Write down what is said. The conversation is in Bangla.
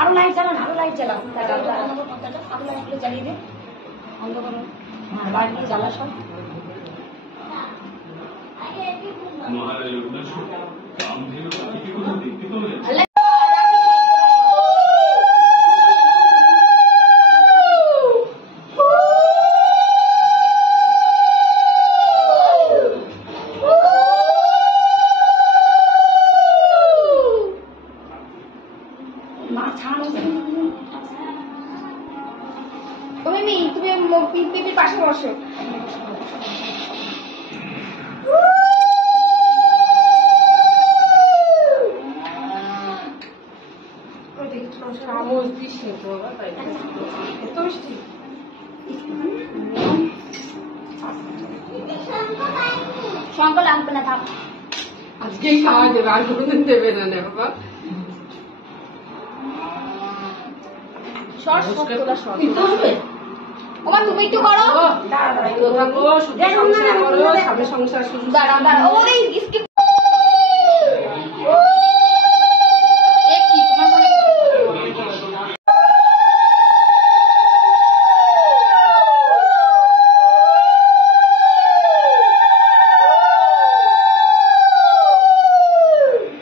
আরো লাইট জ্বালান, আরো লাইট জ্বালান, আরো লাইটগুলো জ্বালিয়ে দে, অন্ধকার। হ্যাঁ, লাইটগুলো জ্বালা সব। তুমি পিপির পাশে বসো। শঙ্কর লাগবে না, থাক আজকেই খাওয়া দেবে, আর কোনোদিন দেবে না রে বাবা। তুমি একটু করো, সংসার করো, স্বামী সংসার শুরু। দাঁড়াও, ওই স্কিপ